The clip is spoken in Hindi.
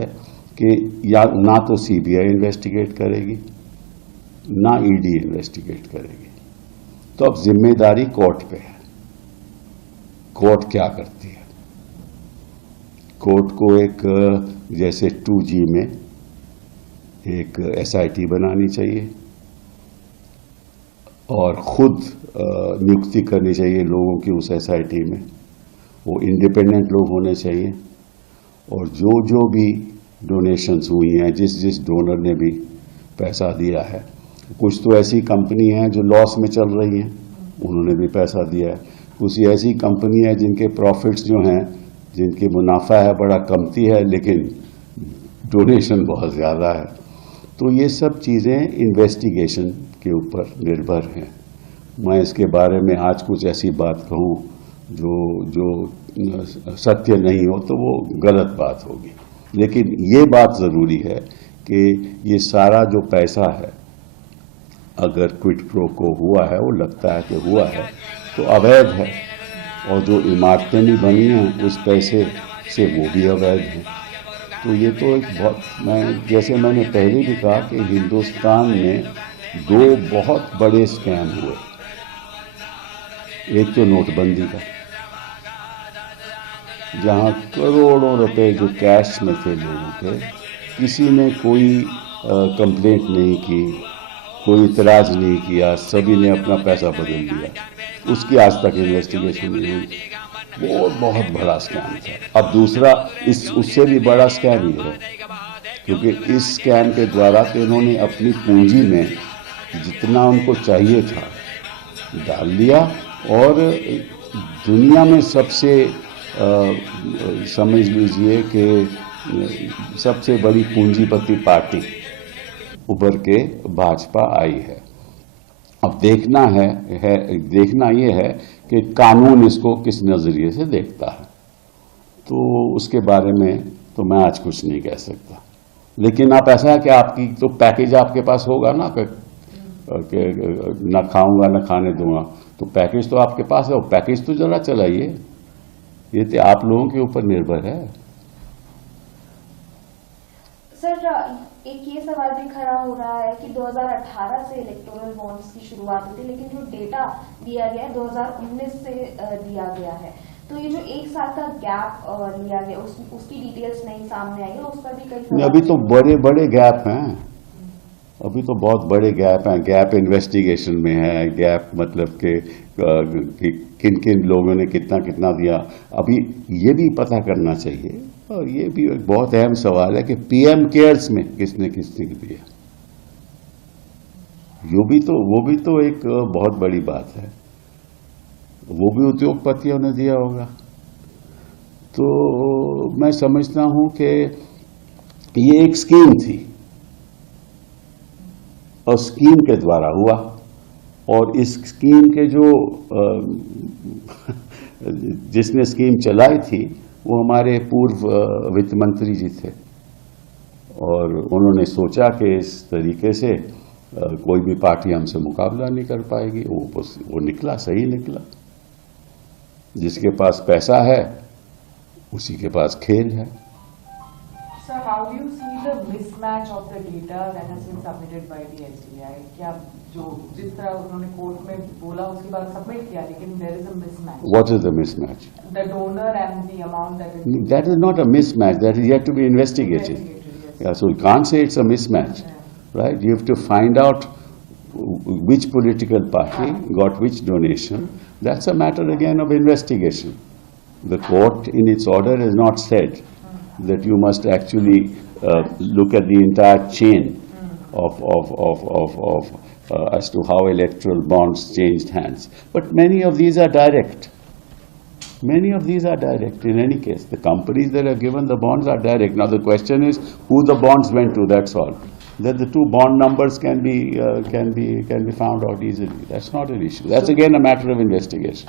है कि या ना तो सीबीआई इन्वेस्टिगेट करेगी ना ईडी इन्वेस्टिगेट करेगी। तो अब जिम्मेदारी कोर्ट पे है। कोर्ट क्या करती है? कोर्ट को एक जैसे 2G में एक SIT बनानी चाहिए और खुद नियुक्ति करनी चाहिए लोगों की उस SIT में। वो इंडिपेंडेंट लोग होने चाहिए और जो जो भी डोनेशंस हुई हैं, जिस जिस डोनर ने भी पैसा दिया है, कुछ तो ऐसी कंपनी हैं जो लॉस में चल रही हैं, उन्होंने भी पैसा दिया है। कुछ ऐसी कंपनी है जिनके प्रॉफिट्स जो हैं, जिनकी मुनाफा है बड़ा कमती है, लेकिन डोनेशन बहुत ज़्यादा है। तो ये सब चीज़ें इन्वेस्टिगेशन के ऊपर निर्भर हैं। मैं इसके बारे में आज कुछ ऐसी बात कहूँ जो सत्य नहीं हो तो वो गलत बात होगी। लेकिन ये बात ज़रूरी है कि ये सारा जो पैसा है, अगर क्विड प्रो को हुआ है, वो लगता है कि हुआ है, तो अवैध है। और जो इमारतें भी बनी हैं उस पैसे से, वो भी अवैध हैं। तो ये तो एक बहुत, जैसे मैंने पहले भी कहा कि हिंदुस्तान में 2 बहुत बड़े स्कैम हुए। एक तो नोटबंदी का, जहां करोड़ों रुपए जो कैश में थे लोगों के, किसी ने कोई कंप्लेंट नहीं की, कोई इतराज नहीं किया, सभी ने अपना पैसा बदल दिया। उसकी आज तक इन्वेस्टिगेशन नहीं हुई। वो बहुत बड़ा स्कैम था। अब दूसरा उससे भी बड़ा स्कैम ये है, क्योंकि इस स्कैम के द्वारा तो इन्होंने अपनी पूंजी में जितना उनको चाहिए था डाल लिया और दुनिया में सबसे समझ लीजिए कि सबसे बड़ी पूंजीपति पार्टी उभर के भाजपा आई है। अब देखना ये है कि कानून इसको किस नज़रिए से देखता है। तो उसके बारे में तो मैं आज कुछ नहीं कह सकता। लेकिन आप ऐसा है कि आपकी तो पैकेज आपके पास होगा ना, कि ना खाऊंगा ना खाने दूंगा, तो पैकेज तो आपके पास है। वो पैकेज तो जरा चलाइए। ये तो आप लोगों के ऊपर निर्भर है। सर, एक ये सवाल भी खड़ा हो रहा है कि 2018 से इलेक्टोरल बॉन्ड्स की शुरुआत हुई थी, लेकिन जो डेटा दिया गया है 2019 से दिया गया है। तो ये जो 1 साल का गैप लिया गया, उसकी डिटेल्स नहीं सामने आई है, उस पर भी कई अभी तो बड़े बड़े गैप हैं। अभी तो बहुत बड़े गैप हैं। गैप इन्वेस्टिगेशन में है, गैप मतलब कि किन किन लोगों ने कितना कितना दिया। अभी ये भी पता करना चाहिए, और ये भी एक बहुत अहम सवाल है कि PM केयर्स में किसने किसने दिया। वो भी तो एक बहुत बड़ी बात है। वो भी उद्योगपतियों ने दिया होगा। तो मैं समझता हूं कि ये एक स्कीम थी और स्कीम के द्वारा हुआ। और इस स्कीम के जो जिसने स्कीम चलाई थी वो हमारे पूर्व वित्त मंत्री जी थे, और उन्होंने सोचा कि इस तरीके से कोई भी पार्टी हमसे मुकाबला नहीं कर पाएगी। वो निकला, सही निकला। जिसके पास पैसा है उसी के पास खेल है। Sir, how do you see the mismatch of the data that has been submitted by the SBI? क्या जो जिस तरह उन्होंने कोर्ट में बोला उसके बाद सबमिट किया, लेकिन there is a mismatch. What is the mismatch? The donor and the amount that is. That is not a mismatch. That is yet to be investigated. Yes. Yeah, so you can't say it's a mismatch, right? You have to find out which political party got which donation. That's a matter again of investigation. The court in its order has not said that you must actually look at the entire chain of as to how electoral bonds changed hands. But many of these are direct. Many of these are direct in any case. The companies that are given the bonds are direct. Now the question is who the bonds went to, that's all. That the 2 bond numbers can be found out easily. That's not an issue. That's again a matter of investigation.